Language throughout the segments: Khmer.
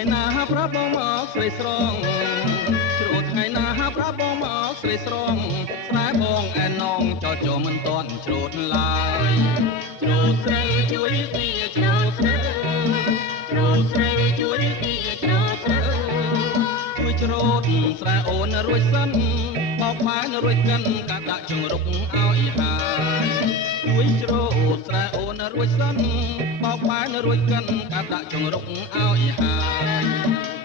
ថ្ងៃណាប្រាប់បងមកស្រីស្រងជ្រោតថ្ងៃណាប្រាប់បងមកស្រីស្រងស្រែបងឯណងចោចោមិនតន់ជ្រោតឡើយជ្រោតស្រីជួយទីជ្រោតស្រីជ្រោតស្រីជួយទីជ្រោតស្រីជួយជ្រោតស្រែអូនរួចសិនបោកបានរួចកិនកាដាក់ចង្រុកឲ្យហើយជួយជ្រោតស្រែអូនរួចសិនបោកបានរួចកិនកាដាក់ចង្រុកឲ្យហើយ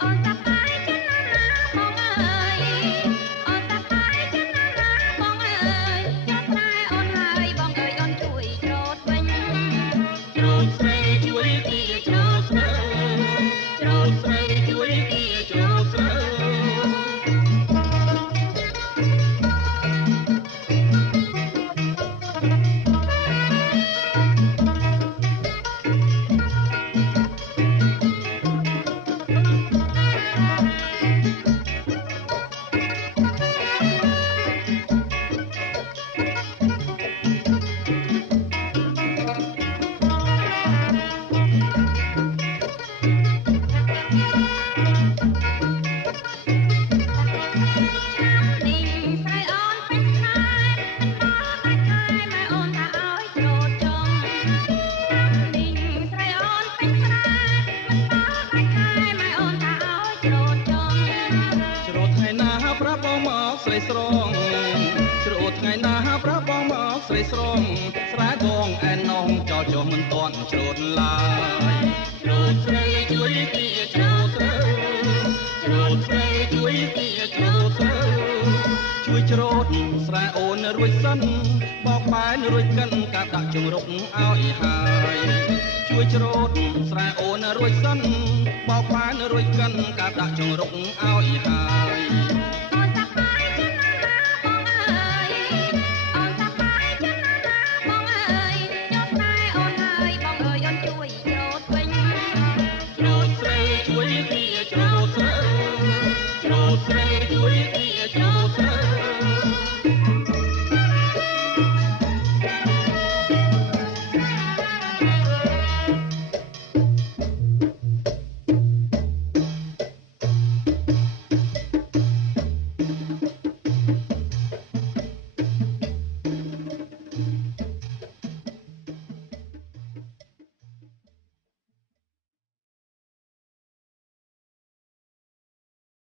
អូនតាប៉ាយចិនណាណាបងអើយអូនតាប៉ាយចិនណាណាបងអើយយកស្រែអូនហើយបងអើយអូនជួយច្រូតវិញជ្រោតស្រីជួយទីជ្រោតស្រីជ្រោតស្រីជួយទីជ្រោតស្រីស្រីស្រងជ្រោតថ្ងៃណាប្រាប់បងមកស្រីស្រងស្រែបងឯណងចោលចុះមិនតន់ជ្រោតឡើយជ្រោតស្រីជួយទីជ្រោតស្រីជ្រោតស្រីជួយទីជ្រោតស្រីជួយជ្រោតស្រែអូនរួចសិនបោកបែនរួចកិនកាដាក់ចង្រុកឲ្យហើយជួយជ្រោតស្រែអូនរួចសិនបោកបែនរួចកិនកាដាក់ចង្រុកឲ្យហើយស្រីជួយទីជ្រោតស្រី